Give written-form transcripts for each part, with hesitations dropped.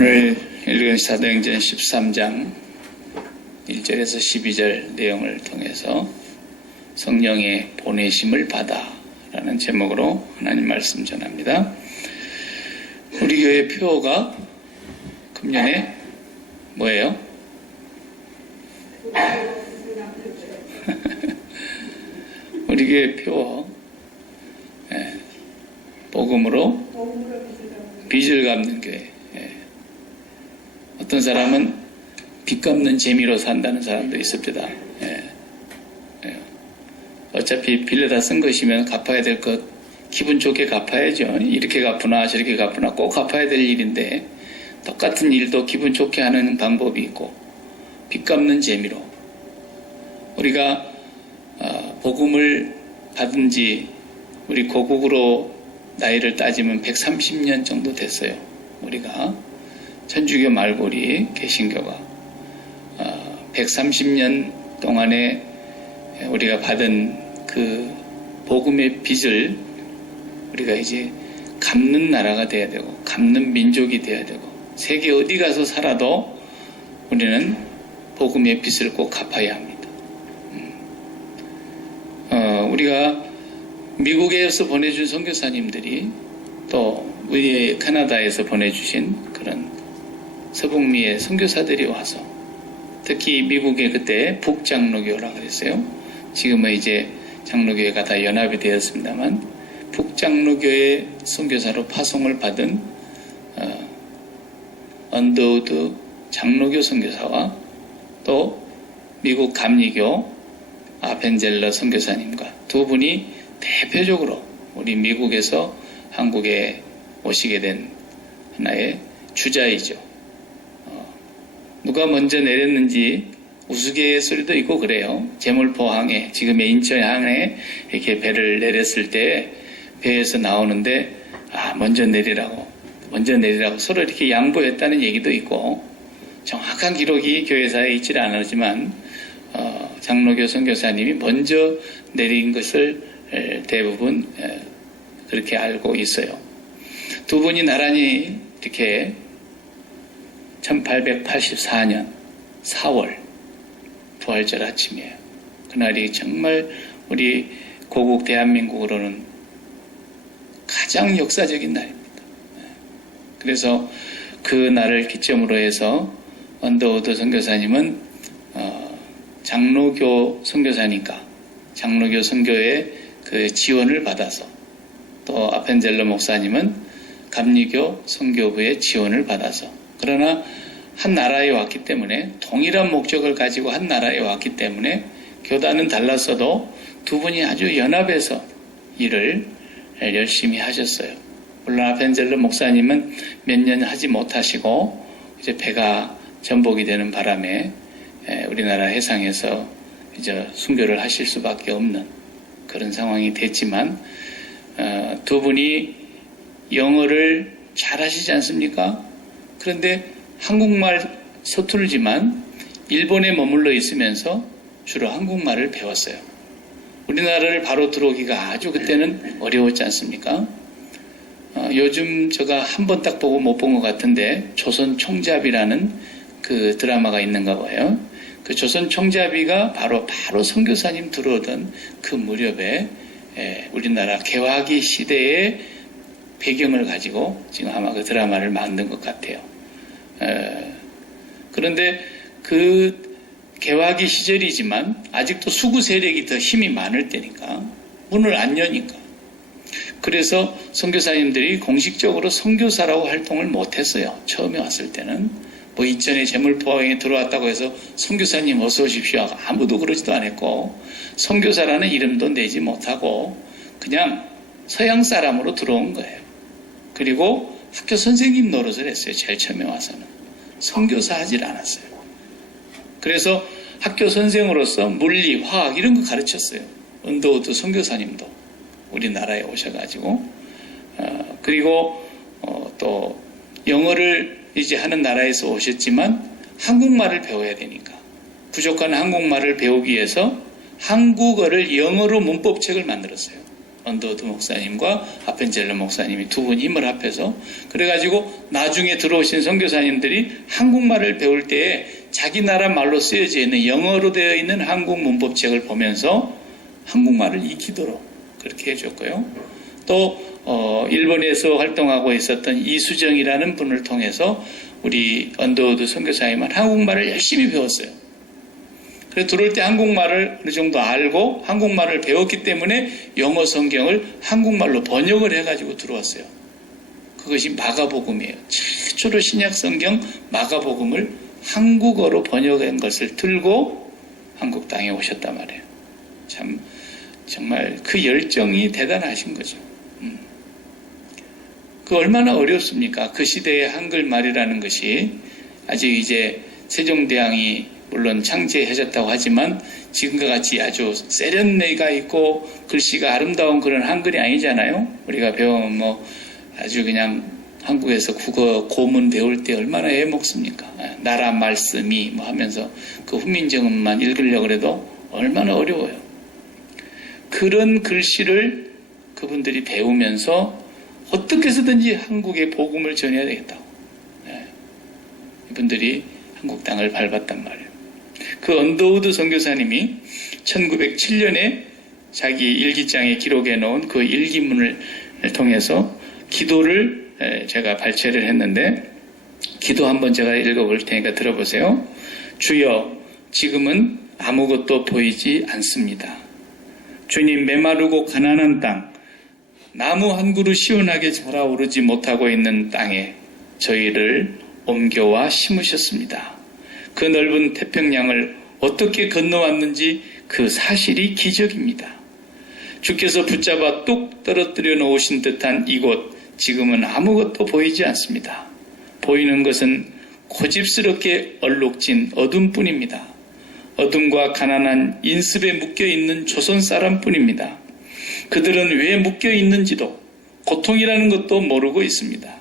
오늘 읽은 사도행전 13장 1절에서 12절 내용을 통해서 성령의 보내심을 받아 라는 제목으로 하나님 말씀 전합니다. 우리 교회 표어가 금년에 뭐예요? 우리 교회 표어 복음으로 빚을 갚는 교회. 어떤 사람은 빚 갚는 재미로 산다는 사람도 있습니다. 어차피 빌려다 쓴 것이면 갚아야 될 것 기분 좋게 갚아야죠. 이렇게 갚으나 저렇게 갚으나 꼭 갚아야 될 일인데 똑같은 일도 기분 좋게 하는 방법이 있고 빚 갚는 재미로 우리가 복음을 받은 지 우리 고국으로 나이를 따지면 130년 정도 됐어요. 우리가 천주교 말고리 개신교가 130년 동안에 우리가 받은 그 복음의 빚을 우리가 이제 갚는 나라가 돼야 되고 갚는 민족이 돼야 되고 세계 어디 가서 살아도 우리는 복음의 빚을 꼭 갚아야 합니다. 우리가 미국에서 보내준 선교사님들이 또 우리 캐나다에서 보내주신 그런 서북미의 선교사들이 와서 특히 미국에 그때 북장로교라고 그랬어요. 지금은 이제 장로교회가 다 연합이 되었습니다만 북장로교회 선교사로 파송을 받은 언더우드 장로교 선교사와 또 미국 감리교 아펜젤러 선교사님과 두 분이 대표적으로 우리 미국에서 한국에 오시게 된 하나의 주자이죠. 누가 먼저 내렸는지 우스갯소리도 있고 그래요. 제물포항에 지금의 인천항에 이렇게 배를 내렸을 때 배에서 나오는데 먼저 내리라고 서로 이렇게 양보했다는 얘기도 있고 정확한 기록이 교회사에 있지는 않았지만 장로교 선교사님이 먼저 내린 것을 대부분 그렇게 알고 있어요. 두 분이 나란히 이렇게 1884년 4월 부활절 아침이에요. 그날이 정말 우리 고국 대한민국으로는 가장 역사적인 날입니다. 그래서 그 날을 기점으로 해서 언더우드 선교사님은 장로교 선교사니까 장로교 선교의 그 지원을 받아서 또 아펜젤러 목사님은 감리교 선교부의 지원을 받아서 그러나 한 나라에 왔기 때문에 동일한 목적을 가지고 한 나라에 왔기 때문에 교단은 달랐어도 두 분이 아주 연합해서 일을 열심히 하셨어요. 물론 아펜젤러 목사님은 몇 년 하지 못하시고 이제 배가 전복이 되는 바람에 우리나라 해상에서 이제 순교를 하실 수밖에 없는 그런 상황이 됐지만 두 분이 영어를 잘 하시지 않습니까? 그런데 한국말 서툴지만 일본에 머물러 있으면서 주로 한국말을 배웠어요. 우리나라를 바로 들어오기가 아주 그때는 어려웠지 않습니까? 요즘 제가 한 번 딱 보고 못 본 것 같은데 조선 총잡이라는 그 드라마가 있는가 봐요. 그 조선 총잡이가 바로 선교사님 들어오던 그 무렵에 우리나라 개화기 시대의 배경을 가지고 지금 아마 그 드라마를 만든 것 같아요. 그런데 그 개화기 시절이지만 아직도 수구 세력이 더 힘이 많을 때니까 문을 안 여니까 그래서 선교사님들이 공식적으로 선교사라고 활동을 못했어요. 처음에 왔을 때는 뭐 인천에 제물포항에 들어왔다고 해서 선교사님 어서 오십시오 아무도 그러지도 않았고 선교사라는 이름도 내지 못하고 그냥 서양 사람으로 들어온 거예요. 그리고 학교 선생님 노릇을 했어요. 제일 처음에 와서는. 선교사 하질 않았어요. 그래서 학교 선생으로서 물리, 화학 이런 거 가르쳤어요. 언더우드 선교사님도 우리나라에 오셔가지고 그리고 또 영어를 이제 하는 나라에서 오셨지만 한국말을 배워야 되니까 부족한 한국말을 배우기 위해서 한국어를 영어로 문법책을 만들었어요. 언더우드 목사님과 아펜젤러 목사님이 두 분 힘을 합해서 그래가지고 나중에 들어오신 선교사님들이 한국말을 배울 때에 자기 나라 말로 쓰여져 있는 영어로 되어 있는 한국 문법책을 보면서 한국말을 익히도록 그렇게 해줬고요. 또 일본에서 활동하고 있었던 이수정이라는 분을 통해서 우리 언더우드 선교사님은 한국말을 열심히 배웠어요. 그래서 들어올 때 한국말을 어느 정도 알고 한국말을 배웠기 때문에 영어 성경을 한국말로 번역을 해가지고 들어왔어요. 그것이 마가복음이에요. 최초로 신약 성경 마가복음을 한국어로 번역한 것을 들고 한국 땅에 오셨단 말이에요. 참 정말 그 열정이 대단하신 거죠. 그 얼마나 어렵습니까? 그 시대의 한글말이라는 것이 아직 이제 세종대왕이 물론 창제하셨다고 하지만 지금과 같이 아주 세련미가 있고 글씨가 아름다운 그런 한글이 아니잖아요. 우리가 배우면 뭐 아주 그냥 한국에서 국어 고문 배울 때 얼마나 애먹습니까? 나라 말씀이 뭐 하면서 그 훈민정음만 읽으려고 해도 얼마나 어려워요. 그런 글씨를 그분들이 배우면서 어떻게 해서든지 한국에 복음을 전해야 되겠다고. 이분들이 한국 땅을 밟았단 말이에요. 그 언더우드 선교사님이 1907년에 자기 일기장에 기록해 놓은 그 일기문을 통해서 기도를 제가 발췌를 했는데 기도 한번 제가 읽어볼 테니까 들어보세요. 주여, 지금은 아무것도 보이지 않습니다. 주님, 메마르고 가난한 땅, 나무 한 그루 시원하게 자라오르지 못하고 있는 땅에 저희를 옮겨와 심으셨습니다. 그 넓은 태평양을 어떻게 건너왔는지 그 사실이 기적입니다. 주께서 붙잡아 뚝 떨어뜨려 놓으신 듯한 이곳, 지금은 아무것도 보이지 않습니다. 보이는 것은 고집스럽게 얼룩진 어둠뿐입니다. 어둠과 가난한 인습에 묶여있는 조선 사람뿐입니다. 그들은 왜 묶여있는지도 고통이라는 것도 모르고 있습니다.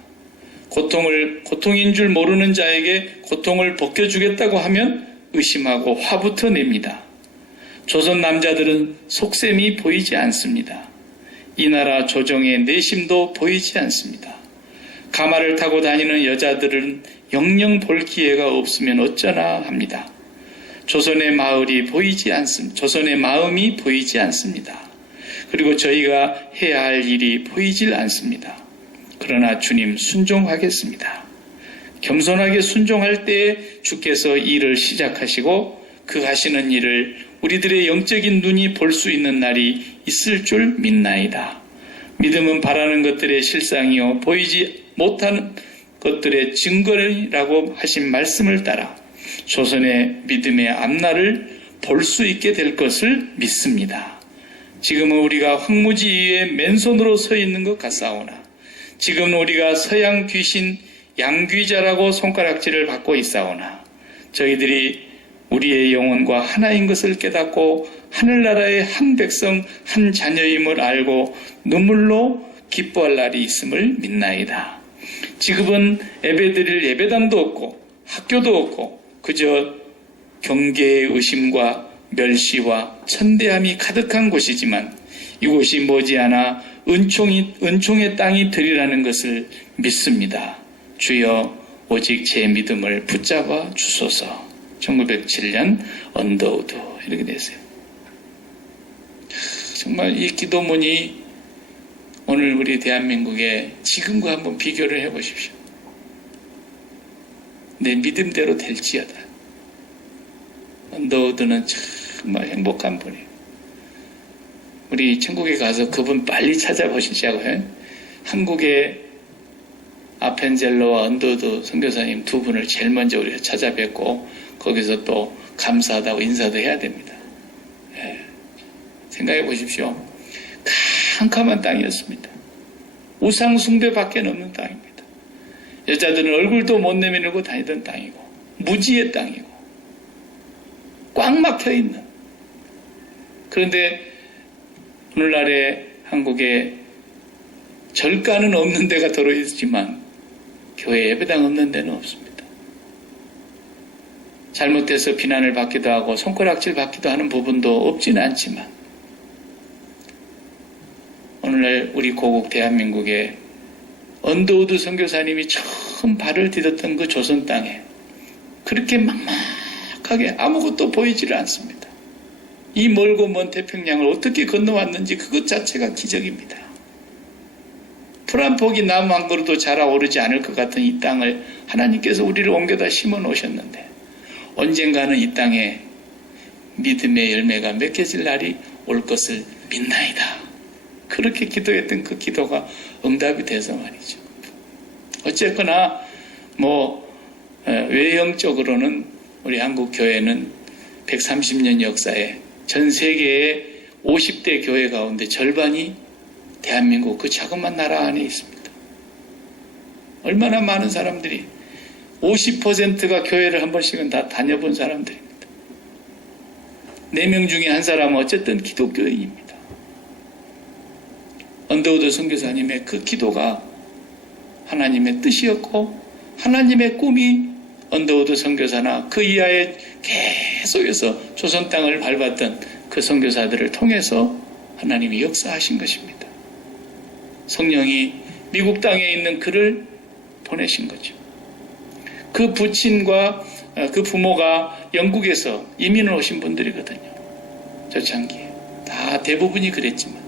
고통인 줄 모르는 자에게 고통을 벗겨주겠다고 하면 의심하고 화부터 냅니다. 조선 남자들은 속셈이 보이지 않습니다. 이 나라 조정의 내심도 보이지 않습니다. 가마를 타고 다니는 여자들은 영영 볼 기회가 없으면 어쩌나 합니다. 조선의 마음이 보이지 않습니다. 그리고 저희가 해야 할 일이 보이질 않습니다. 그러나 주님 순종하겠습니다. 겸손하게 순종할 때에 주께서 일을 시작하시고 그 하시는 일을 우리들의 영적인 눈이 볼 수 있는 날이 있을 줄 믿나이다. 믿음은 바라는 것들의 실상이요 보이지 못하는 것들의 증거라고 하신 말씀을 따라 조선의 믿음의 앞날을 볼 수 있게 될 것을 믿습니다. 지금은 우리가 황무지 위에 맨손으로 서 있는 것 같사오나 지금은 우리가 서양 귀신 양귀자라고 손가락질을 받고 있사오나 저희들이 우리의 영혼과 하나인 것을 깨닫고 하늘나라의 한 백성 한 자녀임을 알고 눈물로 기뻐할 날이 있음을 믿나이다. 지금은 예배드릴 예배당도 없고 학교도 없고 그저 경계의 의심과 멸시와 천대함이 가득한 곳이지만 이곳이 머지않아 은총의 땅이 되리라는 것을 믿습니다. 주여 오직 제 믿음을 붙잡아 주소서. 1907년 언더우드 이렇게 됐어요. 정말 이 기도문이 오늘 우리 대한민국의 지금과 한번 비교를 해보십시오. 내 믿음대로 될지어다. 언더우드는 정말 행복한 분이에요. 우리 천국에 가서 그분 빨리 찾아보시자고 해요. 한국의 아펜젤러와 언더우드 선교사님 두 분을 제일 먼저 우리가 찾아뵙고 거기서 또 감사하다고 인사도 해야 됩니다. 생각해 보십시오. 캄캄한 땅이었습니다. 우상 숭배밖에 없는 땅입니다. 여자들은 얼굴도 못 내밀고 다니던 땅이고 무지의 땅이고 꽉 막혀 있는. 그런데 오늘날의 한국에 절가는 없는 데가 들어있지만 교회 예배당 없는 데는 없습니다. 잘못돼서 비난을 받기도 하고 손가락질 받기도 하는 부분도 없지는 않지만 오늘날 우리 고국 대한민국에 언더우드 선교사님이 처음 발을 디뎠던 그 조선 땅에 그렇게 막막하게 아무것도 보이지를 않습니다. 이 멀고 먼 태평양을 어떻게 건너왔는지 그것 자체가 기적입니다. 풀 한 폭이 나무 한 그루도 자라오르지 않을 것 같은 이 땅을 하나님께서 우리를 옮겨다 심어 놓으셨는데 언젠가는 이 땅에 믿음의 열매가 맺혀질 날이 올 것을 믿나이다. 그렇게 기도했던 그 기도가 응답이 돼서 말이죠. 어쨌거나 외형적으로는 우리 한국 교회는 130년 역사에 전 세계의 50대 교회 가운데 절반이 대한민국 그 자그마한 나라 안에 있습니다. 얼마나 많은 사람들이 50%가 교회를 한 번씩은 다 다녀본 사람들입니다. 4명 중에 한 사람은 어쨌든 기독교인입니다. 언더우드 선교사님의 그 기도가 하나님의 뜻이었고 하나님의 꿈이 언더우드 선교사나 그 이하에 계속해서 조선 땅을 밟았던 그 선교사들을 통해서 하나님이 역사하신 것입니다. 성령이 미국 땅에 있는 그를 보내신 거죠. 그 부친과 그 부모가 영국에서 이민을 오신 분들이거든요. 초창기에. 다 대부분이 그랬지만.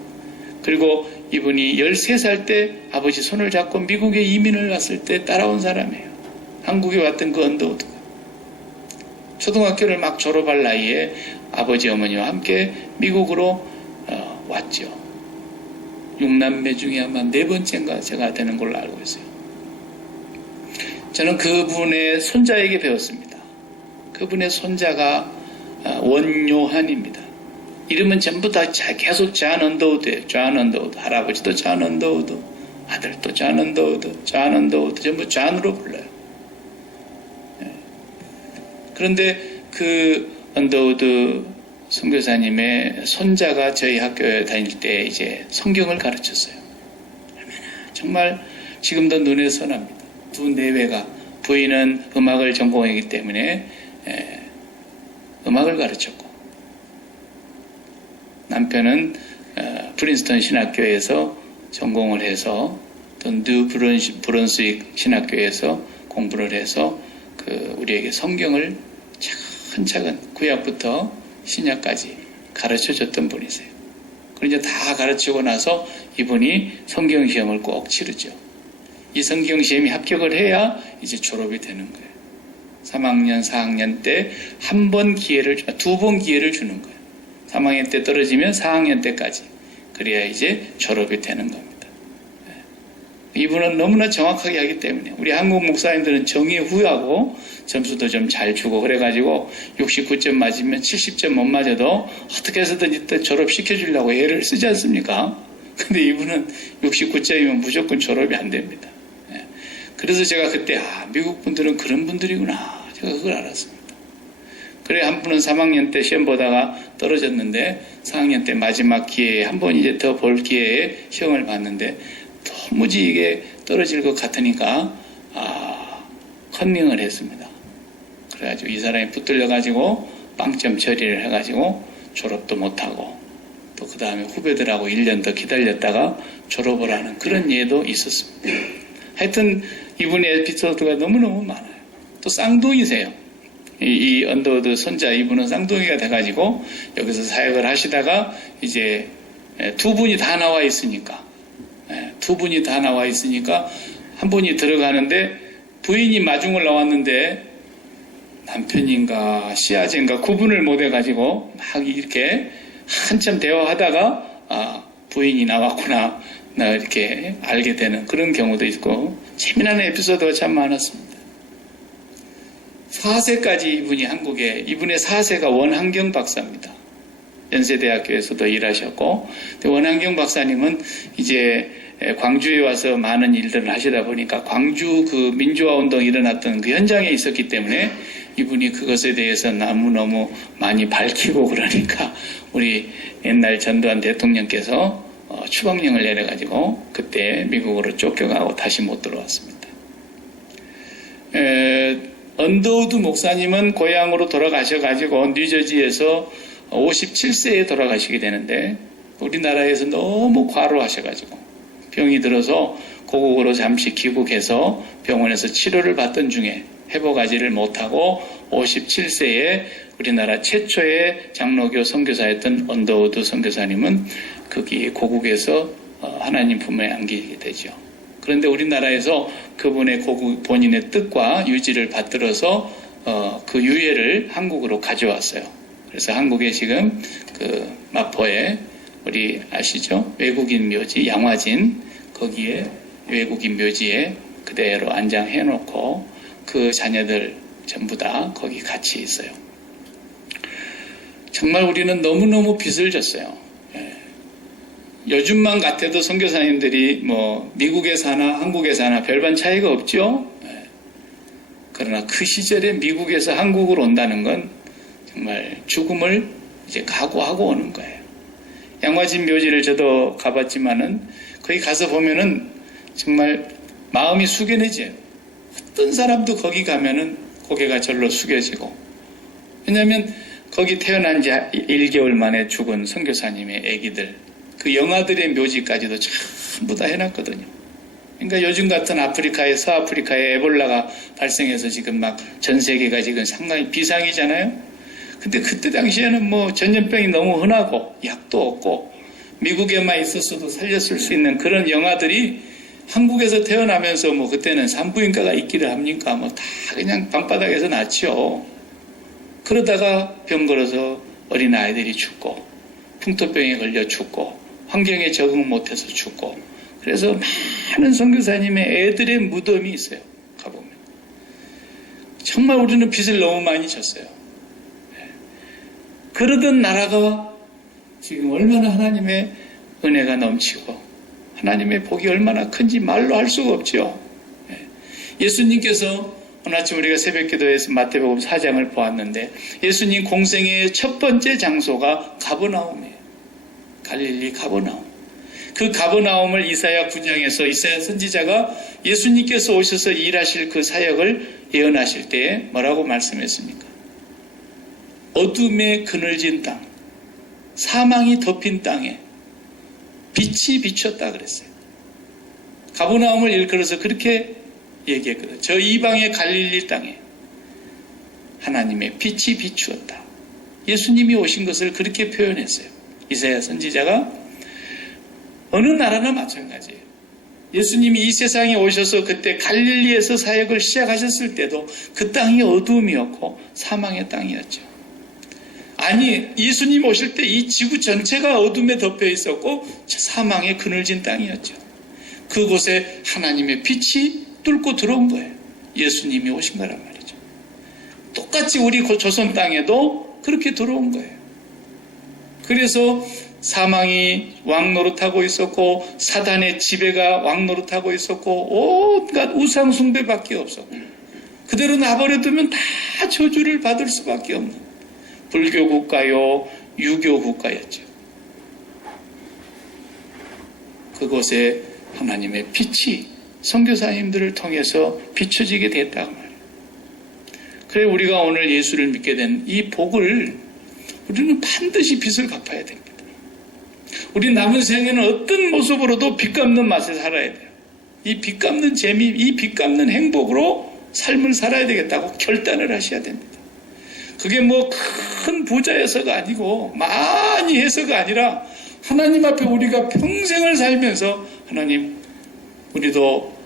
그리고 이분이 13살 때 아버지 손을 잡고 미국에 이민을 갔을 때 따라온 사람이에요. 한국에 왔던 그 언더우드가. 초등학교를 막 졸업할 나이에 아버지 어머니와 함께 미국으로 왔죠. 6남매 중에 아마 4번째인가 제가 되는 걸로 알고 있어요. 저는 그분의 손자에게 배웠습니다. 그분의 손자가 원요한입니다. 이름은 전부 다 계속 존 언더우드예요. 존 언더우드. 할아버지도 존 언더우드, 아들도 존 언더우드, 존 언더우드, 전부 존으로 불러요. 그런데 그 언더우드 선교사님의 손자가 저희 학교에 다닐 때 이제 성경을 가르쳤어요. 정말 지금도 눈에 선합니다. 두 내외가 부인은 음악을 전공했기 때문에 음악을 가르쳤고 남편은 프린스턴 신학교에서 전공을 해서 또 뉴 브런스윅 신학교에서 공부를 해서 우리에게 성경을 차근차근 구약부터 신약까지 가르쳐줬던 분이세요. 그리고 이제 다 가르치고 나서 이분이 성경시험을 꼭 치르죠. 이 성경시험이 합격을 해야 이제 졸업이 되는 거예요. 3학년, 4학년 때 한 번 기회를, 2번 기회를 주는 거예요. 3학년 때 떨어지면 4학년 때까지. 그래야 이제 졸업이 되는 겁니다. 이분은 너무나 정확하게 하기 때문에 우리 한국 목사님들은 정의 후하고 점수도 좀 잘 주고 그래가지고 69점 맞으면 70점 못 맞아도 어떻게 해서든지 또 졸업시켜주려고 애를 쓰지 않습니까? 근데 이분은 69점이면 무조건 졸업이 안 됩니다. 그래서 제가 그때 미국 분들은 그런 분들이구나 제가 그걸 알았습니다. 그래 한 분은 3학년 때 시험 보다가 떨어졌는데 4학년 때 마지막 기회에 한 번 이제 더 볼 기회에 시험을 봤는데 도무지 이게 떨어질 것 같으니까 컨닝을 했습니다. 그래가지고 이 사람이 붙들려가지고 빵점 처리를 해가지고 졸업도 못하고 또 그 다음에 후배들하고 1년 더 기다렸다가 졸업을 하는 그런 예도 있었습니다. 하여튼 이분의 에피소드가 너무너무 많아요. 또 쌍둥이세요. 이 언더우드 손자 이분은 쌍둥이가 돼가지고 여기서 사역을 하시다가 이제 2분이 다 나와 있으니까 한 분이 들어가는데 부인이 마중을 나왔는데 남편인가 씨아제인가 구분을 못 해가지고 막 이렇게 한참 대화하다가 부인이 나왔구나 나 이렇게 알게 되는 그런 경우도 있고 재미난 에피소드가 참 많았습니다. 4세까지 이분의 4세가 원한경 박사입니다. 연세대학교에서도 일하셨고 원한경 박사님은 이제 광주에 와서 많은 일들을 하시다 보니까 광주 그 민주화 운동이 일어났던 그 현장에 있었기 때문에 이분이 그것에 대해서 너무너무 많이 밝히고 그러니까 우리 옛날 전두환 대통령께서 추방령을 내려가지고 그때 미국으로 쫓겨가고 다시 못 들어왔습니다. 언더우드 목사님은 고향으로 돌아가셔가지고 뉴저지에서 57세에 돌아가시게 되는데 우리나라에서 너무 과로하셔가지고 병이 들어서 고국으로 잠시 귀국해서 병원에서 치료를 받던 중에 회복하지를 못하고 57세에 우리나라 최초의 장로교 선교사였던 언더우드 선교사님은 거기 고국에서 하나님 품에 안기게 되죠. 그런데 우리나라에서 그분의 본인의 뜻과 유지를 받들어서 그 유해를 한국으로 가져왔어요. 그래서 한국에 지금 그 마포에 우리 아시죠? 외국인 묘지 양화진 거기에 외국인 묘지에 그대로 안장해 놓고 그 자녀들 전부 다 거기 같이 있어요. 정말 우리는 너무너무 빚을 졌어요. 요즘만 같아도 선교사님들이 뭐 미국에 사나 한국에 사나 별반 차이가 없죠. 그러나 그 시절에 미국에서 한국으로 온다는 건 정말 죽음을 이제 각오하고 오는 거예요. 양화진 묘지를 저도 가봤지만은 거기 가서 보면은 정말 마음이 숙연해져요. 어떤 사람도 거기 가면은 고개가 절로 숙여지고, 왜냐하면 거기 태어난 지 1개월 만에 죽은 선교사님의 아기들, 그 영아들의 묘지까지도 전부 다 해놨거든요. 그러니까 요즘 같은 아프리카에, 서아프리카에 에볼라가 발생해서 지금 막 전 세계가 지금 상당히 비상이잖아요. 근데 그때 당시에는 뭐 전염병이 너무 흔하고 약도 없고 미국에만 있었어도 살렸을 수 있는 그런 영아들이 한국에서 태어나면서 뭐 그때는 산부인과가 있기를 합니까? 뭐 다 그냥 방바닥에서 낳죠. 그러다가 병 걸어서 어린 아이들이 죽고 풍토병에 걸려 죽고 환경에 적응 못해서 죽고, 그래서 많은 선교사님의 애들의 무덤이 있어요. 가보면 정말 우리는 빚을 너무 많이 졌어요. 그러던 나라가 지금 얼마나 하나님의 은혜가 넘치고 하나님의 복이 얼마나 큰지 말로 할 수가 없죠. 예수님께서 오늘 아침 우리가 새벽기도에서 마태복음 4장을 보았는데 예수님 공생의 첫 번째 장소가 가버나움이에요. 갈릴리 가버나움. 그 가버나움을 이사야 9장에서 이사야 선지자가 예수님께서 오셔서 일하실 그 사역을 예언하실 때에 뭐라고 말씀했습니까? 어둠에 그늘진 땅, 사망이 덮인 땅에 빛이 비쳤다 그랬어요. 가버나움을 일컬어서 그렇게 얘기했거든요. 저 이방의 갈릴리 땅에 하나님의 빛이 비추었다. 예수님이 오신 것을 그렇게 표현했어요. 이사야 선지자가 어느 나라나 마찬가지예요. 예수님이 이 세상에 오셔서 그때 갈릴리에서 사역을 시작하셨을 때도 그 땅이 어둠이었고 사망의 땅이었죠. 아니, 예수님 오실 때 이 지구 전체가 어둠에 덮여 있었고 사망에 그늘진 땅이었죠. 그곳에 하나님의 빛이 뚫고 들어온 거예요. 예수님이 오신 거란 말이죠. 똑같이 우리 조선 땅에도 그렇게 들어온 거예요. 그래서 사망이 왕노릇하고 있었고 사단의 지배가 왕노릇하고 있었고 온갖 우상 숭배밖에 없었고 그대로 놔버려두면 다 저주를 받을 수밖에 없는 불교 국가요, 유교 국가였죠. 그곳에 하나님의 빛이 선교사님들을 통해서 비춰지게 됐다고 말이에요. 그래 우리가 오늘 예수를 믿게 된 이 복을 우리는 반드시 빚을 갚아야 됩니다. 우리 남은 생에는 어떤 모습으로도 빚 갚는 맛에 살아야 돼요. 이 빚 갚는 재미, 이 빚 갚는 행복으로 삶을 살아야 되겠다고 결단을 하셔야 됩니다. 그게 뭐 큰 부자여서가 아니고 많이 해서가 아니라 하나님 앞에 우리가 평생을 살면서 하나님 우리도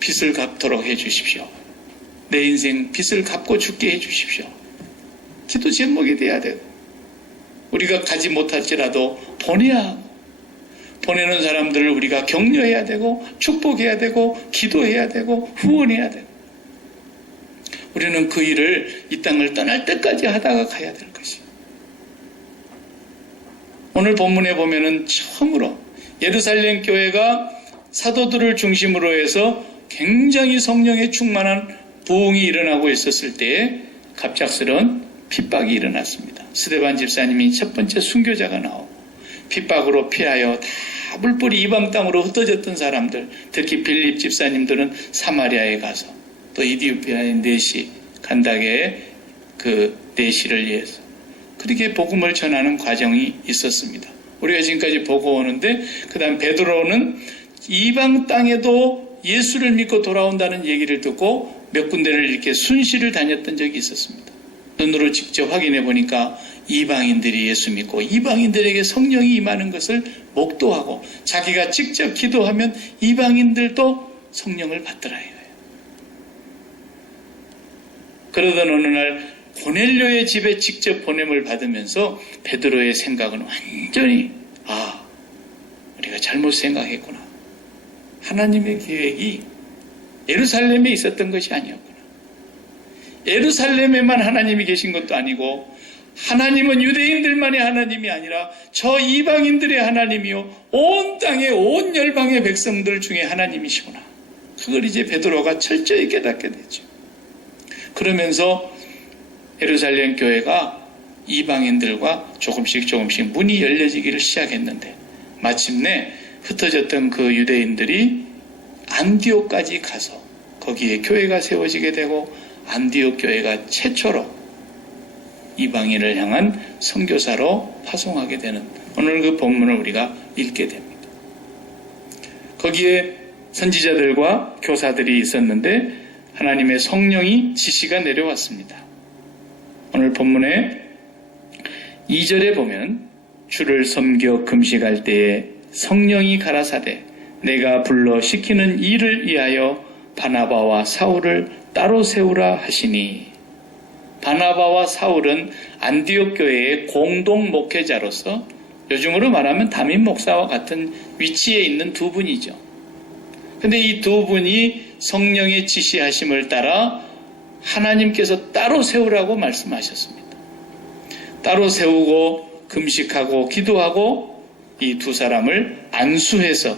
빚을 갚도록 해 주십시오. 내 인생 빚을 갚고 죽게 해 주십시오. 기도 제목이 돼야 되고 우리가 가지 못할지라도 보내야 하고 보내는 사람들을 우리가 격려해야 되고 축복해야 되고 기도해야 되고 후원해야 되고 우리는 그 일을 이 땅을 떠날 때까지 하다가 가야 될 것이에요. 오늘 본문에 보면은 처음으로 예루살렘 교회가 사도들을 중심으로 해서 굉장히 성령에 충만한 부흥이 일어나고 있었을 때에 갑작스러운 핍박이 일어났습니다. 스데반 집사님이 첫 번째 순교자가 나오고 핍박으로 피하여 다 물뿌리 이방 땅으로 흩어졌던 사람들, 특히 빌립 집사님들은 사마리아에 가서 또 이디오피아의 네시, 간다게의 그 네시를 위해서 그렇게 복음을 전하는 과정이 있었습니다. 우리가 지금까지 보고 오는데, 그 다음 베드로는 이방 땅에도 예수를 믿고 돌아온다는 얘기를 듣고 몇 군데를 이렇게 순시를 다녔던 적이 있었습니다. 눈으로 직접 확인해 보니까 이방인들이 예수 믿고 이방인들에게 성령이 임하는 것을 목도하고 자기가 직접 기도하면 이방인들도 성령을 받더라 이거예요. 그러던 어느 날 고넬료의 집에 직접 보냄을 받으면서 베드로의 생각은 완전히 우리가 잘못 생각했구나. 하나님의 계획이 예루살렘에 있었던 것이 아니었구나. 예루살렘에만 하나님이 계신 것도 아니고 하나님은 유대인들만의 하나님이 아니라 저 이방인들의 하나님이요 온 땅의 온 열방의 백성들 중에 하나님이시구나. 그걸 이제 베드로가 철저히 깨닫게 되죠. 그러면서 예루살렘 교회가 이방인들과 조금씩 문이 열려지기를 시작했는데 마침내 흩어졌던 그 유대인들이 안디옥까지 가서 거기에 교회가 세워지게 되고 안디옥 교회가 최초로 이방인을 향한 선교사로 파송하게 되는 오늘 그 본문을 우리가 읽게 됩니다. 거기에 선지자들과 교사들이 있었는데 하나님의 성령이 지시가 내려왔습니다. 오늘 본문의 2절에 보면 주를 섬겨 금식할 때에 성령이 가라사대 내가 불러 시키는 일을 위하여 바나바와 사울을 따로 세우라 하시니, 바나바와 사울은 안디옥 교회의 공동 목회자로서 요즘으로 말하면 담임 목사와 같은 위치에 있는 두 분이죠. 근데 이 두 분이 성령의 지시하심을 따라 하나님께서 따로 세우라고 말씀하셨습니다. 따로 세우고 금식하고 기도하고 이 두 사람을 안수해서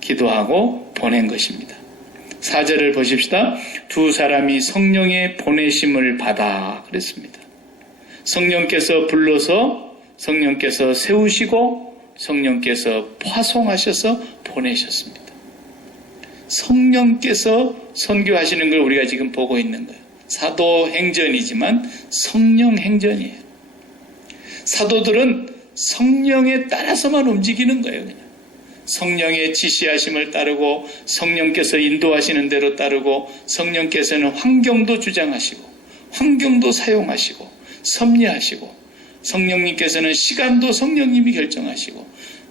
기도하고 보낸 것입니다. 4절을 보십시다. 두 사람이 성령의 보내심을 받아 그랬습니다. 성령께서 불러서 성령께서 세우시고 성령께서 파송하셔서 보내셨습니다. 성령께서 선교하시는 걸 우리가 지금 보고 있는 거예요. 사도행전이지만 성령행전이에요. 사도들은 성령에 따라서만 움직이는 거예요. 그냥. 성령의 지시하심을 따르고 성령께서 인도하시는 대로 따르고 성령께서는 환경도 주장하시고 환경도 사용하시고 섭리하시고 성령님께서는 시간도 성령님이 결정하시고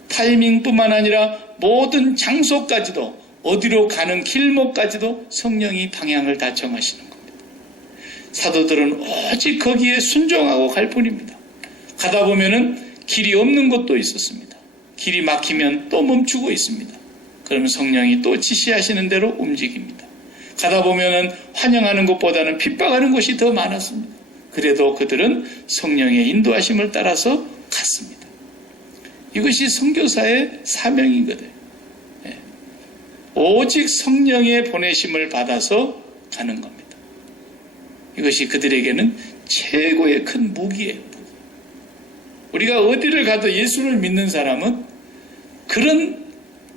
타이밍뿐만 아니라 모든 장소까지도 어디로 가는 길목까지도 성령이 방향을 다 정하시는 겁니다. 사도들은 오직 거기에 순종하고 갈 뿐입니다. 가다 보면은 길이 없는 곳도 있었습니다. 길이 막히면 또 멈추고 있습니다. 그러면 성령이 또 지시하시는 대로 움직입니다. 가다 보면은 환영하는 것보다는 핍박하는 곳이 더 많았습니다. 그래도 그들은 성령의 인도하심을 따라서 갔습니다. 이것이 선교사의 사명이거든요. 오직 성령의 보내심을 받아서 가는 겁니다. 이것이 그들에게는 최고의 큰 무기예요. 우리가 어디를 가도 예수를 믿는 사람은 그런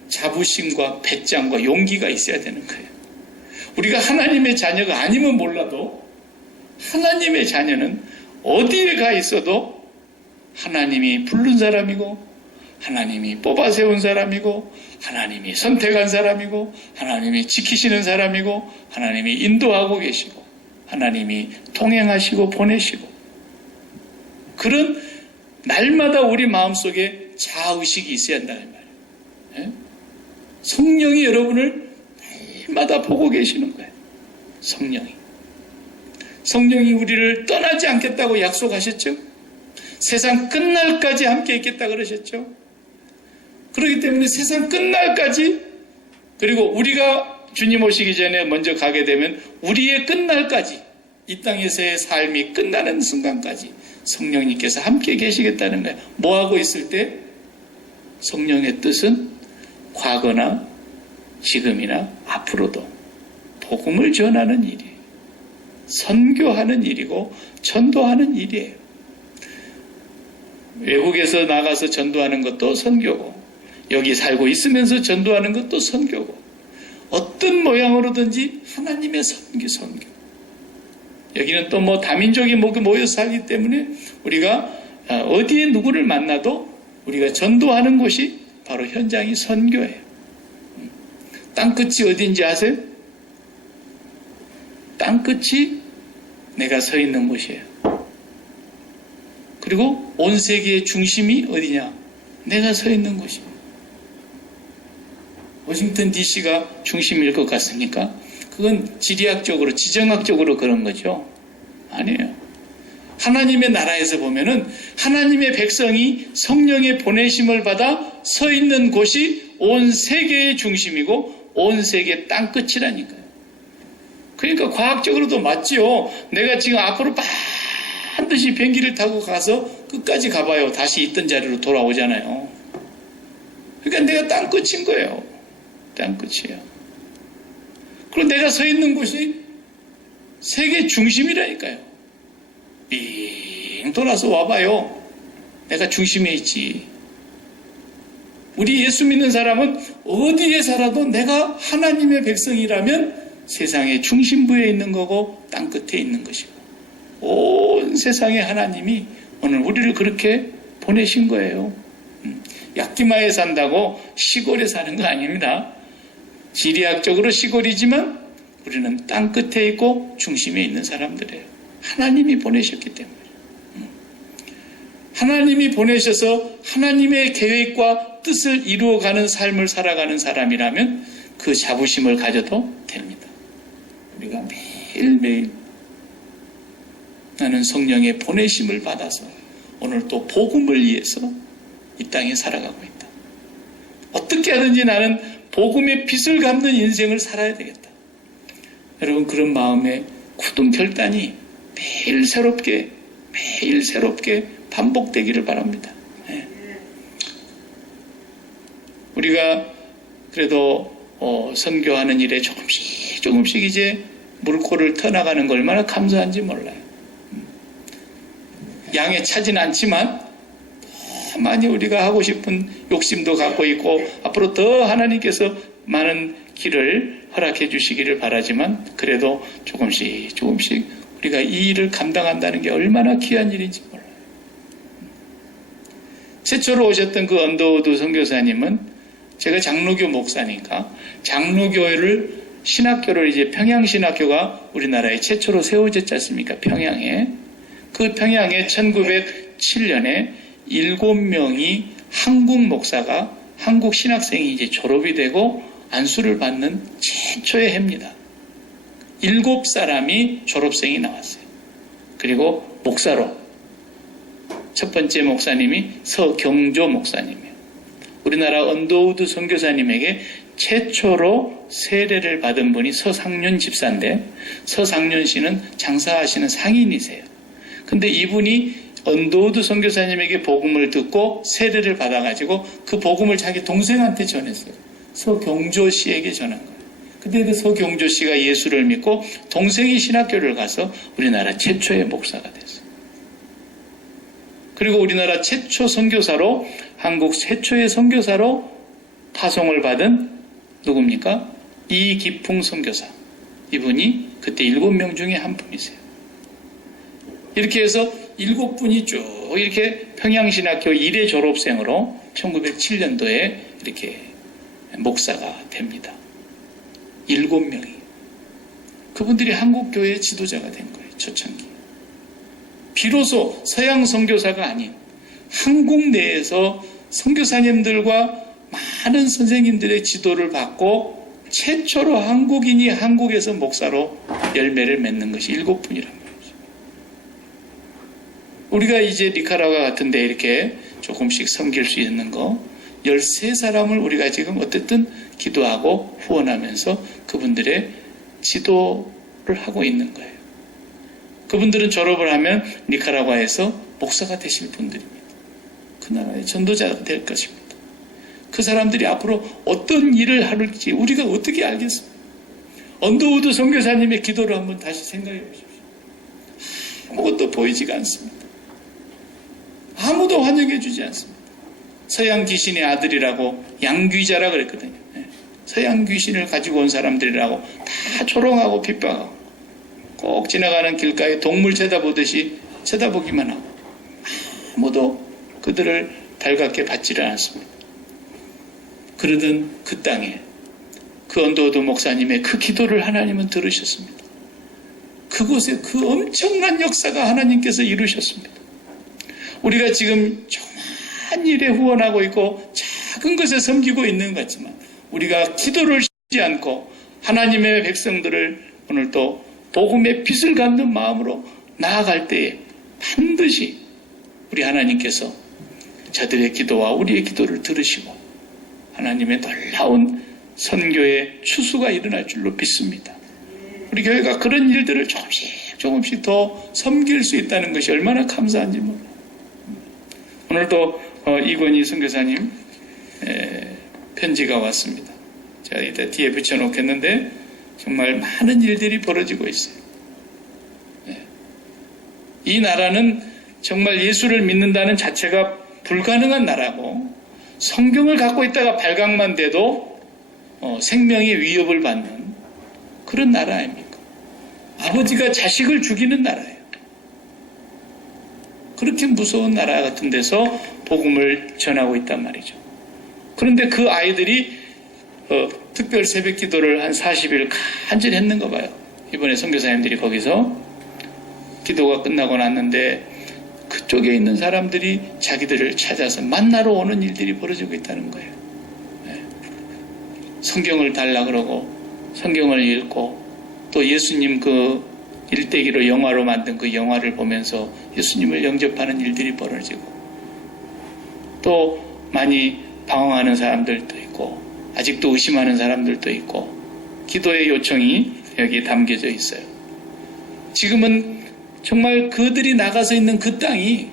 자부심과 배짱과 용기가 있어야 되는 거예요. 우리가 하나님의 자녀가 아니면 몰라도 하나님의 자녀는 어디에 가 있어도 하나님이 부른 사람이고 하나님이 뽑아 세운 사람이고 하나님이 선택한 사람이고 하나님이 지키시는 사람이고 하나님이 인도하고 계시고 하나님이 통행하시고 보내시고 그런 날마다 우리 마음속에 자아의식이 있어야 한다는 말이에요. 성령이 여러분을 날마다 보고 계시는 거예요. 성령이 우리를 떠나지 않겠다고 약속하셨죠. 세상 끝날까지 함께 있겠다 그러셨죠. 그렇기 때문에 세상 끝날까지 그리고 우리가 주님 오시기 전에 먼저 가게 되면 우리의 끝날까지 이 땅에서의 삶이 끝나는 순간까지 성령님께서 함께 계시겠다는 거예요. 뭐하고 있을 때? 성령의 뜻은 과거나 지금이나 앞으로도 복음을 전하는 일이에요. 선교하는 일이고 전도하는 일이에요. 외국에서 나가서 전도하는 것도 선교고 여기 살고 있으면서 전도하는 것도 선교고 어떤 모양으로든지 하나님의 선교. 여기는 또 다민족이 모여서 살기 때문에 우리가 어디에 누구를 만나도 우리가 전도하는 곳이 바로 현장이 선교예요. 땅끝이 어딘지 아세요? 땅끝이 내가 서 있는 곳이에요. 그리고 온 세계의 중심이 어디냐? 내가 서 있는 곳이에요. 워싱턴 DC가 중심일 것 같습니까? 그건 지리학적으로, 지정학적으로 그런 거죠. 아니에요. 하나님의 나라에서 보면은 하나님의 백성이 성령의 보내심을 받아 서 있는 곳이 온 세계의 중심이고 온 세계 땅끝이라니까요. 그러니까 과학적으로도 맞지요. 내가 지금 앞으로 반드시 비행기를 타고 가서 끝까지 가봐요. 다시 있던 자리로 돌아오잖아요. 그러니까 내가 땅끝인 거예요. 땅끝이에요. 그리고 내가 서 있는 곳이 세계 중심이라니까요. 빙 돌아서 와봐요. 내가 중심에 있지. 우리 예수 믿는 사람은 어디에 살아도 내가 하나님의 백성이라면 세상의 중심부에 있는 거고 땅끝에 있는 것이고 온 세상의 하나님이 오늘 우리를 그렇게 보내신 거예요. 약기마에 산다고 시골에 사는 거 아닙니다. 지리학적으로 시골이지만 우리는 땅끝에 있고 중심에 있는 사람들이에요. 하나님이 보내셨기 때문에. 하나님이 보내셔서 하나님의 계획과 뜻을 이루어가는 삶을 살아가는 사람이라면 그 자부심을 가져도 됩니다. 우리가 매일매일 나는 성령의 보내심을 받아서 오늘 또 복음을 위해서 이 땅에 살아가고 있다. 어떻게 하든지 나는 복음의 빛을 갚는 인생을 살아야 되겠다. 여러분 그런 마음에 굳은 결단이 매일 새롭게 반복되기를 바랍니다. 네. 우리가 그래도 선교하는 일에 조금씩 이제 물꼬를 터나가는 걸 얼마나 감사한지 몰라요. 양에 차진 않지만 많이 우리가 하고 싶은 욕심도 갖고 있고 앞으로 더 하나님께서 많은 길을 허락해 주시기를 바라지만 그래도 조금씩 우리가 이 일을 감당한다는 게 얼마나 귀한 일인지 몰라요. 최초로 오셨던 그 언더우드 선교사님은 제가 장로교 목사니까 장로교를 신학교를 이제 평양신학교가 우리나라에 최초로 세워졌지 않습니까? 평양에. 그 평양에 1907년에 7명이 한국 목사가 한국 신학생이 이제 졸업이 되고 안수를 받는 최초의 해입니다. 7사람이 졸업생이 나왔어요. 그리고 목사로 첫 번째 목사님이 서경조 목사님이에요. 우리나라 언더우드 선교사님에게 최초로 세례를 받은 분이 서상륜 집사인데 서상륜 씨는 장사하시는 상인이세요. 근데 이분이 언더우드 선교사님에게 복음을 듣고 세례를 받아가지고 그 복음을 자기 동생한테 전했어요. 서경조 씨에게 전한 거예요. 근데 그 서경조 씨가 예수를 믿고 동생이 신학교를 가서 우리나라 최초의 목사가 됐어요. 그리고 우리나라 최초 선교사로 한국 최초의 선교사로 파송을 받은 누굽니까? 이기풍 선교사. 이분이 그때 7명 중에 한 분이세요. 이렇게 해서 7분이 쭉 이렇게 평양신학교 1회 졸업생으로 1907년도에 이렇게 목사가 됩니다. 7명이. 그분들이 한국교회의 지도자가 된 거예요. 초창기. 비로소 서양 선교사가 아닌 한국 내에서 선교사님들과 많은 선생님들의 지도를 받고 최초로 한국인이 한국에서 목사로 열매를 맺는 것이 7분이란 말이죠. 우리가 이제 니카라과 같은 데 이렇게 조금씩 섬길 수 있는 거 13사람을 우리가 지금 어쨌든 기도하고 후원하면서 그분들의 지도를 하고 있는 거예요. 그분들은 졸업을 하면 니카라과에서 목사가 되실 분들입니다. 그 나라의 전도자가 될 것입니다. 그 사람들이 앞으로 어떤 일을 할지 우리가 어떻게 알겠습니까? 언더우드 선교사님의 기도를 한번 다시 생각해 보십시오. 아무것도 보이지가 않습니다. 아무도 환영해 주지 않습니다. 서양 귀신의 아들이라고 양귀자라 그랬거든요. 서양 귀신을 가지고 온 사람들이라고 다 조롱하고 핍박하고 꼭 지나가는 길가에 동물 쳐다보듯이 쳐다보기만 하고 아무도 그들을 달갑게 받지를 않았습니다. 그러던 그 땅에 그 언더우드 목사님의 그 기도를 하나님은 들으셨습니다. 그곳에 그 엄청난 역사가 하나님께서 이루셨습니다. 우리가 지금 조그만 일에 후원하고 있고 작은 것에 섬기고 있는 것 같지만 우리가 기도를 쉬지 않고 하나님의 백성들을 오늘 또 복음의 빛을 갖는 마음으로 나아갈 때에 반드시 우리 하나님께서 저들의 기도와 우리의 기도를 들으시고 하나님의 놀라운 선교의 추수가 일어날 줄로 믿습니다. 우리 교회가 그런 일들을 조금씩 더 섬길 수 있다는 것이 얼마나 감사한지 몰라요. 오늘도 이건희 선교사님 편지가 왔습니다. 제가 이따 뒤에 붙여놓겠는데 정말 많은 일들이 벌어지고 있어요. 이 나라는 정말 예수를 믿는다는 자체가 불가능한 나라고 성경을 갖고 있다가 발각만 돼도 생명의 위협을 받는 그런 나라 아닙니까? 아버지가 자식을 죽이는 나라예요. 그렇게 무서운 나라 같은 데서 복음을 전하고 있단 말이죠. 그런데 그 아이들이 특별 새벽 기도를 한 40일 간절히 했는가 봐요. 이번에 선교사님들이 거기서 기도가 끝나고 났는데 그쪽에 있는 사람들이 자기들을 찾아서 만나러 오는 일들이 벌어지고 있다는 거예요. 성경을 달라 그러고 성경을 읽고 또 예수님 그 일대기로 영화로 만든 그 영화를 보면서 예수님을 영접하는 일들이 벌어지고 또 많이 방황하는 사람들도 있고 아직도 의심하는 사람들도 있고 기도의 요청이 여기 담겨져 있어요. 지금은 정말 그들이 나가서 있는 그 땅이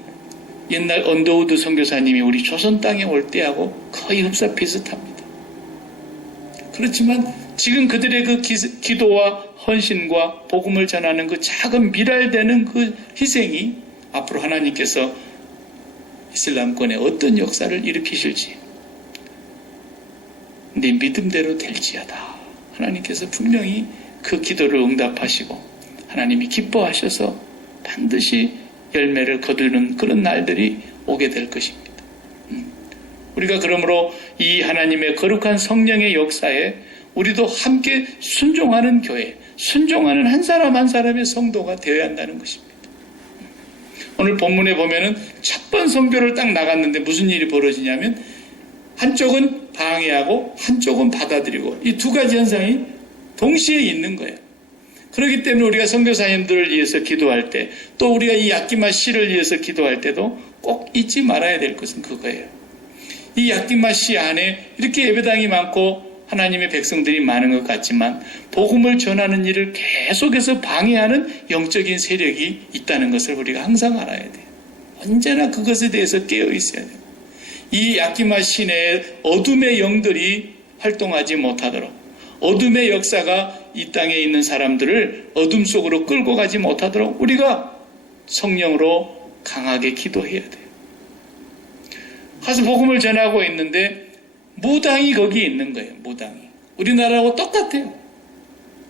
옛날 언더우드 선교사님이 우리 조선 땅에 올 때하고 거의 흡사 비슷합니다. 그렇지만 지금 그들의 그 기도와 헌신과 복음을 전하는 그 작은 미랄되는 그 희생이 앞으로 하나님께서 이슬람권에 어떤 역사를 일으키실지 네 믿음대로 될지어다. 하나님께서 분명히 그 기도를 응답하시고 하나님이 기뻐하셔서 반드시 열매를 거두는 그런 날들이 오게 될 것입니다. 우리가 그러므로 이 하나님의 거룩한 성령의 역사에 우리도 함께 순종하는 교회, 순종하는 한 사람 한 사람의 성도가 되어야 한다는 것입니다. 오늘 본문에 보면은 첫 번 선교를 딱 나갔는데 무슨 일이 벌어지냐면 한쪽은 방해하고 한쪽은 받아들이고 이 두 가지 현상이 동시에 있는 거예요. 그렇기 때문에 우리가 선교사님들을 위해서 기도할 때 또 우리가 이 야끼마 씨를 위해서 기도할 때도 꼭 잊지 말아야 될 것은 그거예요. 이 야끼마 씨 안에 이렇게 예배당이 많고 하나님의 백성들이 많은 것 같지만 복음을 전하는 일을 계속해서 방해하는 영적인 세력이 있다는 것을 우리가 항상 알아야 돼요. 언제나 그것에 대해서 깨어 있어야 돼요. 이 야끼마 시내에 어둠의 영들이 활동하지 못하도록 어둠의 역사가 이 땅에 있는 사람들을 어둠 속으로 끌고 가지 못하도록 우리가 성령으로 강하게 기도해야 돼요. 가서 복음을 전하고 있는데 무당이 거기 있는 거예요. 무당이. 우리나라하고 똑같아요.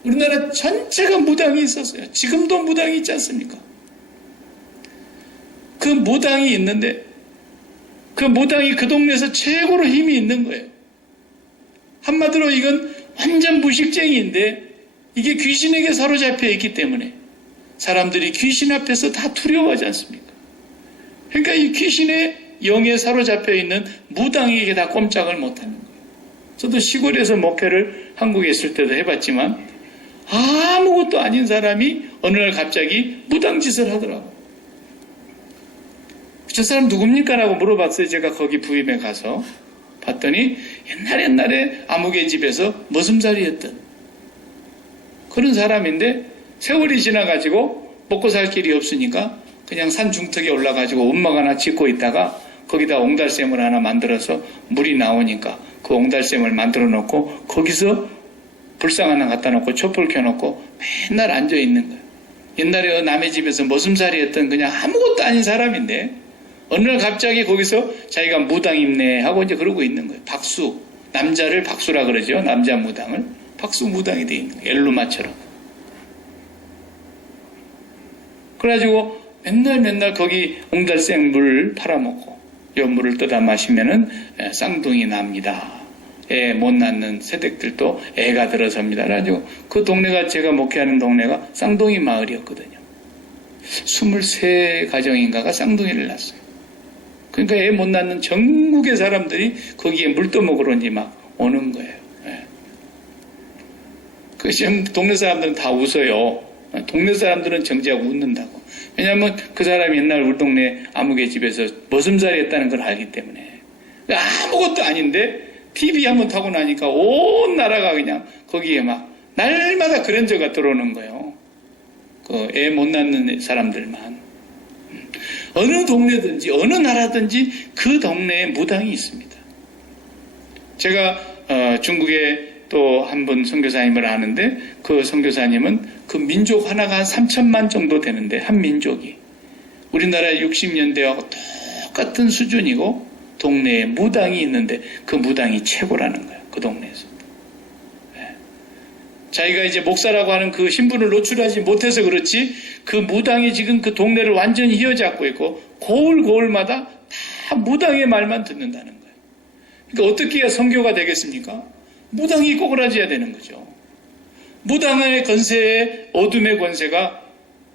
우리나라 전체가 무당이 있었어요. 지금도 무당이 있지 않습니까? 그 무당이 있는데 그 무당이 그 동네에서 최고로 힘이 있는 거예요. 한마디로 이건 완전 무식쟁이인데 이게 귀신에게 사로잡혀 있기 때문에 사람들이 귀신 앞에서 다 두려워하지 않습니까? 그러니까 이 귀신의 영에 사로잡혀 있는 무당에게 다 꼼짝을 못하는 거예요. 저도 시골에서 목회를 한국에 있을 때도 해봤지만 아무것도 아닌 사람이 어느 날 갑자기 무당짓을 하더라고요. 저 사람 누굽니까? 라고 물어봤어요. 제가 거기 부임에 가서 봤더니 옛날에 아무개 집에서 머슴살이 했던 그런 사람인데 세월이 지나가지고 먹고 살 길이 없으니까 그냥 산 중턱에 올라가지고 움막 하나 짓고 있다가 거기다 옹달샘을 하나 만들어서 물이 나오니까 그 옹달샘을 만들어 놓고 거기서 불상 하나 갖다 놓고 촛불 켜놓고 맨날 앉아 있는 거예요. 옛날에 남의 집에서 머슴살이 했던 그냥 아무것도 아닌 사람인데 어느 날 갑자기 거기서 자기가 무당입네 하고 이제 그러고 있는 거예요. 박수. 남자를 박수라 그러죠. 남자 무당을. 박수 무당이 돼 있는 거예요. 엘루마처럼. 그래가지고 맨날 거기 옹달샘 물 팔아먹고 요 물을 떠다 마시면은 쌍둥이 납니다. 애 못 낳는 새댁들도 애가 들어섭니다. 그래가지고 그 동네가 제가 목회하는 동네가 쌍둥이 마을이었거든요. 23가정인가가 쌍둥이를 낳았어요. 그러니까 애 못 낳는 전국의 사람들이 거기에 물 떠먹으러 이제 막 오는 거예요. 그 지금 동네 사람들은 다 웃어요. 동네 사람들은 정지하고 웃는다고. 왜냐하면 그 사람이 옛날 우리 동네 아무개 집에서 머슴살이 했다는 걸 알기 때문에. 아무것도 아닌데 TV 한번 타고 나니까 온 나라가 그냥 거기에 막 날마다 그랜저가 들어오는 거예요. 그 애 못 낳는 사람들만. 어느 동네든지 어느 나라든지 그 동네에 무당이 있습니다. 제가 중국에 또 한 분 선교사님을 아는데 그 선교사님은 그 민족 하나가 한 3천만 정도 되는데 한 민족이 우리나라 60년대와 똑같은 수준이고 동네에 무당이 있는데 그 무당이 최고라는 거예요. 그 동네에서. 자기가 이제 목사라고 하는 그 신분을 노출하지 못해서 그렇지 그 무당이 지금 그 동네를 완전히 휘어잡고 있고 고을마다 다 무당의 말만 듣는다는 거예요. 그러니까 어떻게 해야 선교가 되겠습니까? 무당이 꼬그라져야 되는 거죠. 무당의 권세에 어둠의 권세가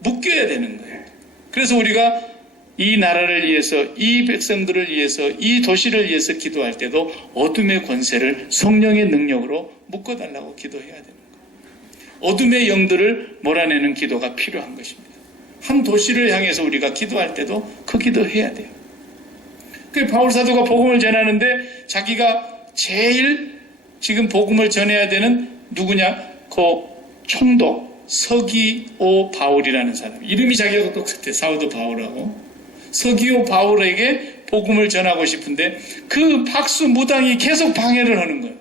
묶여야 되는 거예요. 그래서 우리가 이 나라를 위해서, 이 백성들을 위해서, 이 도시를 위해서 기도할 때도 어둠의 권세를 성령의 능력으로 묶어달라고 기도해야 되는 거예요. 어둠의 영들을 몰아내는 기도가 필요한 것입니다. 한 도시를 향해서 우리가 기도할 때도 그 기도해야 돼요. 그 바울 사도가 복음을 전하는데 자기가 제일 지금 복음을 전해야 되는 누구냐? 그 총독 서기오 바울이라는 사람. 이름이 자기하고 똑같아. 사도 바울하고. 서기오 바울에게 복음을 전하고 싶은데 그 박수 무당이 계속 방해를 하는 거예요.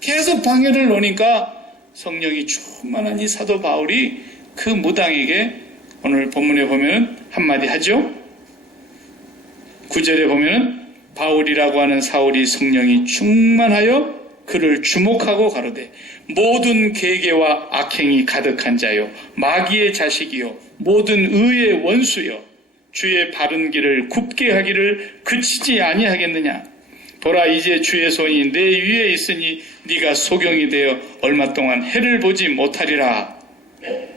계속 방해를 놓으니까 성령이 충만한 이 사도 바울이 그 무당에게 오늘 본문에 보면 한마디 하죠. 9절에 보면 바울이라고 하는 사울이 성령이 충만하여 그를 주목하고 가로되 모든 계계와 악행이 가득한 자요 마귀의 자식이요 모든 의의 원수요 주의 바른 길을 굽게 하기를 그치지 아니하겠느냐. 보라 이제 주의 손이 내 위에 있으니 네가 소경이 되어 얼마 동안 해를 보지 못하리라.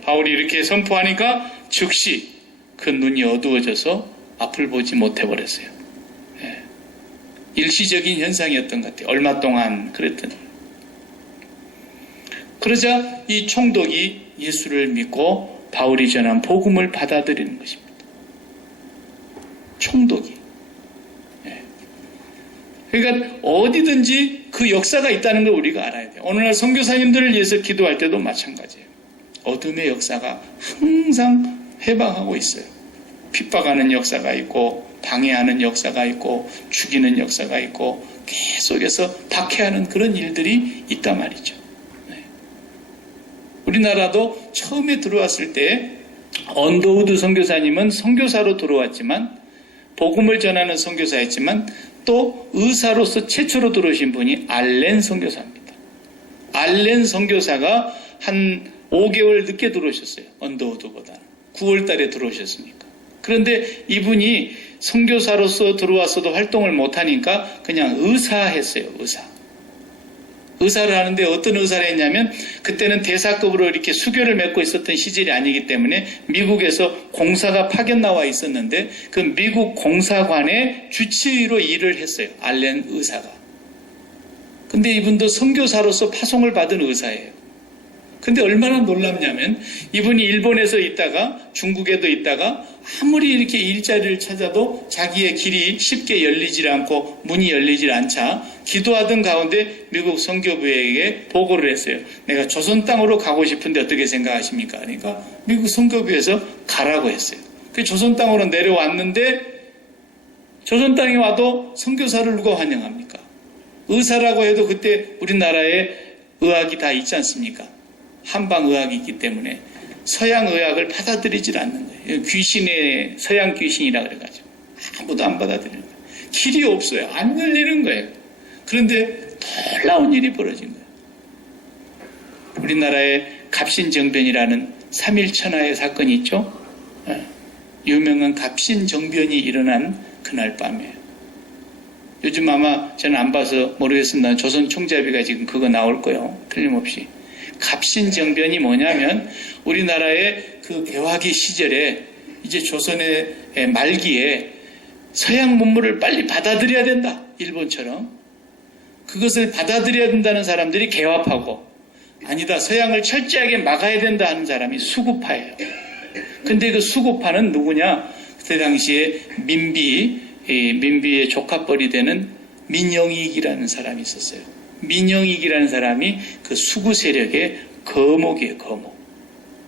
바울이 이렇게 선포하니까 즉시 그 눈이 어두워져서 앞을 보지 못해버렸어요. 일시적인 현상이었던 것 같아요. 얼마 동안 그랬더니. 그러자 이 총독이 예수를 믿고 바울이 전한 복음을 받아들이는 것입니다. 총독이. 그러니까 어디든지 그 역사가 있다는 걸 우리가 알아야 돼요. 오늘날 선교사님들을 위해서 기도할 때도 마찬가지예요. 어둠의 역사가 항상 해방하고 있어요. 핍박하는 역사가 있고 방해하는 역사가 있고 죽이는 역사가 있고 계속해서 박해하는 그런 일들이 있단 말이죠. 우리나라도 처음에 들어왔을 때 언더우드 선교사님은 선교사로 들어왔지만 복음을 전하는 선교사였지만 또 의사로서 최초로 들어오신 분이 알렌 선교사입니다. 알렌 선교사가 한 5개월 늦게 들어오셨어요. 언더우드보다는. 9월 달에 들어오셨으니까. 그런데 이분이 선교사로서 들어왔어도 활동을 못하니까 그냥 의사했어요. 의사를 하는데 어떤 의사를 했냐면 그때는 대사급으로 이렇게 수교를 맺고 있었던 시절이 아니기 때문에 미국에서 공사가 파견 나와 있었는데 그 미국 공사관의 주치의로 일을 했어요. 알렌 의사가. 근데 이분도 선교사로서 파송을 받은 의사예요. 근데 얼마나 놀랍냐면 이분이 일본에서 있다가 중국에도 있다가 아무리 이렇게 일자리를 찾아도 자기의 길이 쉽게 열리질 않고 문이 열리질 않자 기도하던 가운데 미국 선교부에게 보고를 했어요. 내가 조선 땅으로 가고 싶은데 어떻게 생각하십니까? 그러니까 미국 선교부에서 가라고 했어요. 그 조선 땅으로 내려왔는데 조선 땅에 와도 선교사를 누가 환영합니까? 의사라고 해도 그때 우리나라에 의학이 다 있지 않습니까? 한방의학이 있기 때문에 서양의학을 받아들이질 않는 거예요. 귀신의 서양 귀신이라 그래가지고 아무도 안 받아들이는 거예요. 길이 없어요. 안 열리는 거예요. 그런데 놀라운 일이 벌어진 거예요. 우리나라에 갑신정변이라는 3.1천하의 사건이 있죠. 유명한 갑신정변이 일어난 그날 밤에 요즘 아마 저는 안 봐서 모르겠습니다. 조선 총잡이가 지금 그거 나올 거예요. 틀림없이. 갑신정변이 뭐냐면 우리나라의 그 개화기 시절에 이제 조선의 말기에 서양 문물을 빨리 받아들여야 된다. 일본처럼. 그것을 받아들여야 된다는 사람들이 개화파고, 아니다, 서양을 철저하게 막아야 된다 하는 사람이 수구파예요. 근데 그 수구파는 누구냐? 그때 당시에 민비의 조카뻘이 되는 민영익이라는 사람이 있었어요. 민영익이라는 사람이 그 수구 세력의 거목이에요, 거목.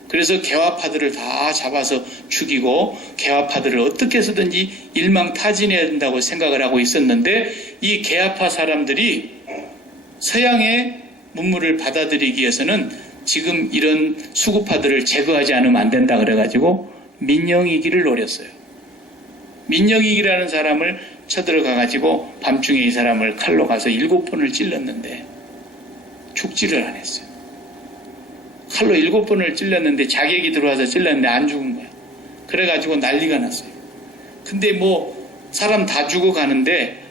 그래서 개화파들을 다 잡아서 죽이고 개화파들을 어떻게 해서든지 일망타진해야 된다고 생각을 하고 있었는데, 이 개화파 사람들이 서양의 문물을 받아들이기 위해서는 지금 이런 수구파들을 제거하지 않으면 안 된다 그래가지고 민영익이를 노렸어요. 민영익이라는 사람을 쳐들어가가지고 밤중에 이 사람을 칼로 가서 7번을 찔렀는데 죽지를 안 했어요. 칼로 7번을 찔렀는데 자객이 들어와서 찔렀는데 안 죽은 거야. 그래가지고 난리가 났어요. 근데 뭐 사람 다 죽어가는데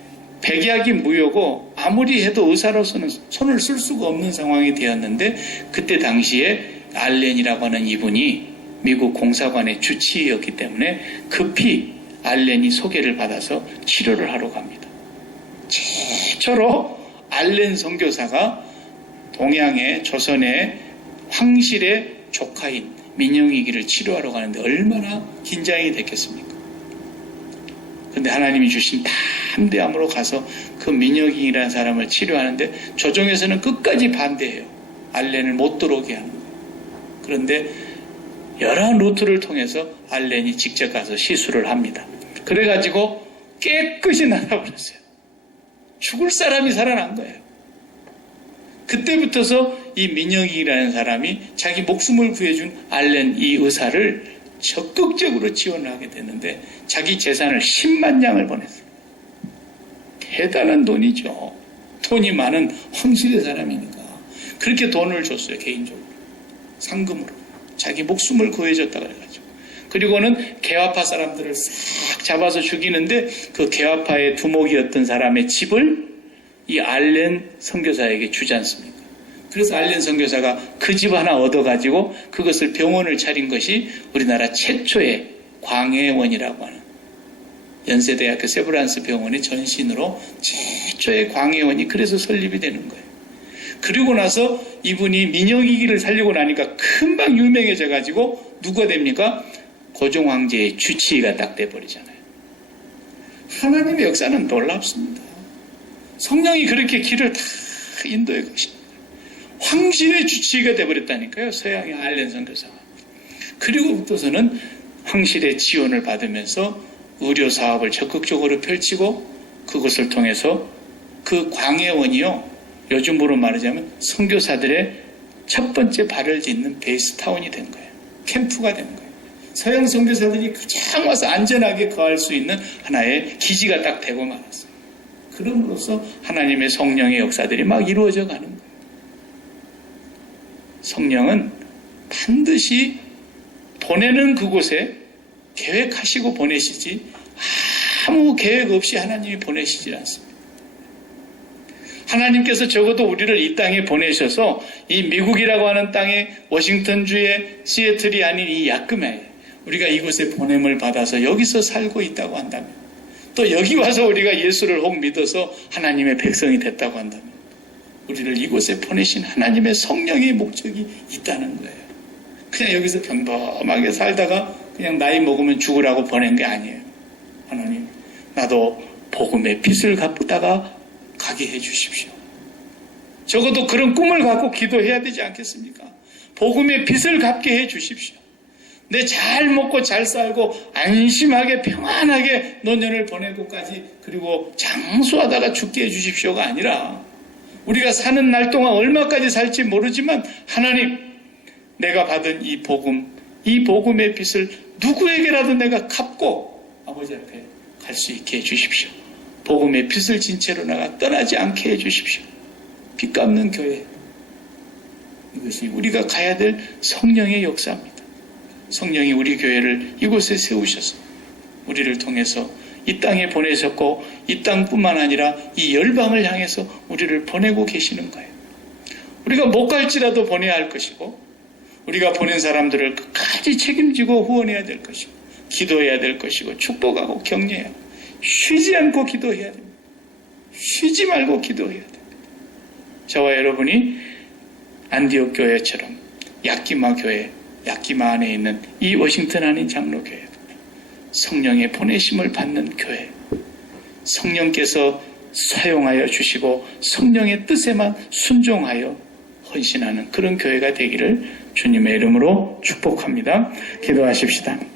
백약이 무효고 아무리 해도 의사로서는 손을 쓸 수가 없는 상황이 되었는데, 그때 당시에 알렌이라고 하는 이분이 미국 공사관의 주치의였기 때문에 급히 알렌이 소개를 받아서 치료를 하러 갑니다. 최초로 알렌 선교사가 동양의 조선의 황실의 조카인 민영익이를 치료하러 가는데 얼마나 긴장이 됐겠습니까? 그런데 하나님이 주신 담대함으로 가서 그 민영익이라는 사람을 치료하는데 조정에서는 끝까지 반대해요. 알렌을 못 들어오게 하는 거예요. 그런데 여러 루트를 통해서 알렌이 직접 가서 시술을 합니다. 그래가지고 깨끗이 나아버렸어요. 죽을 사람이 살아난 거예요. 그때부터서 이 민영익이라는 사람이 자기 목숨을 구해준 알렌 이 의사를 적극적으로 지원을 하게 됐는데 자기 재산을 10만 냥을 보냈어요. 대단한 돈이죠. 돈이 많은 황실의 사람이니까. 그렇게 돈을 줬어요. 개인적으로. 상금으로. 자기 목숨을 구해줬다 그래가지고. 그리고는 개화파 사람들을 싹 잡아서 죽이는데 그 개화파의 두목이었던 사람의 집을 이 알렌 선교사에게 주지 않습니까? 그래서 알렌 선교사가 그 집 하나 얻어가지고 그것을 병원을 차린 것이 우리나라 최초의 광해원이라고 하는 연세대학교 세브란스 병원의 전신으로 최초의 광해원이 그래서 설립이 되는 거예요. 그리고 나서 이분이 민영익이를 살리고 나니까 금방 유명해져가지고 누가 됩니까? 고종 황제의 주치의가 딱 돼버리잖아요. 하나님의 역사는 놀랍습니다. 성령이 그렇게 길을 다 인도해 가십니다. 황실의 주치의가 돼버렸다니까요. 서양의 알렌 선교사가. 그리고부터서는 황실의 지원을 받으면서 의료 사업을 적극적으로 펼치고 그것을 통해서 그 광해원이요, 요즘으로 말하자면 선교사들의 첫 번째 발을 딛는 베이스타운이 된 거예요. 캠프가 된 거예요. 서양 선교사들이 가장 와서 안전하게 거할 수 있는 하나의 기지가 딱 되고 말았어요. 그럼으로써 하나님의 성령의 역사들이 막 이루어져 가는 거예요. 성령은 반드시 보내는 그곳에 계획하시고 보내시지 아무 계획 없이 하나님이 보내시지 않습니다. 하나님께서 적어도 우리를 이 땅에 보내셔서 이 미국이라고 하는 땅에 워싱턴주의 시애틀이 아닌 이 야크메 우리가 이곳에 보냄을 받아서 여기서 살고 있다고 한다면, 또 여기 와서 우리가 예수를 혹 믿어서 하나님의 백성이 됐다고 한다면 우리를 이곳에 보내신 하나님의 성령의 목적이 있다는 거예요. 그냥 여기서 평범하게 살다가 그냥 나이 먹으면 죽으라고 보낸 게 아니에요. 하나님, 나도 복음의 빛을 갚다가 가게 해 주십시오. 적어도 그런 꿈을 갖고 기도해야 되지 않겠습니까? 복음의 빛을 갚게 해 주십시오. 내 잘 먹고 잘 살고 안심하게 평안하게 노년을 보내고까지, 그리고 장수하다가 죽게 해 주십시오가 아니라, 우리가 사는 날 동안 얼마까지 살지 모르지만 하나님, 내가 받은 이 복음, 이 복음의 빛을 누구에게라도 내가 갚고 아버지 앞에 갈 수 있게 해주십시오. 복음의 빛을 진 채로 내가 떠나지 않게 해주십시오. 빛 갚는 교회, 이것이 우리가 가야 될 성령의 역사입니다. 성령이 우리 교회를 이곳에 세우셔서 우리를 통해서 이 땅에 보내셨고 이 땅뿐만 아니라 이 열방을 향해서 우리를 보내고 계시는 거예요. 우리가 못 갈지라도 보내야 할 것이고 우리가 보낸 사람들을 끝까지 책임지고 후원해야 될 것이고 기도해야 될 것이고 축복하고 격려해야 돼요. 쉬지 않고 기도해야 됩니다. 쉬지 말고 기도해야 됩니다. 저와 여러분이 안디옥 교회처럼 야키마 교회, 야키마 안에 있는 이 워싱턴 안인 장로교회, 성령의 보내심을 받는 교회, 성령께서 사용하여 주시고 성령의 뜻에만 순종하여 헌신하는 그런 교회가 되기를 주님의 이름으로 축복합니다. 기도하십시다.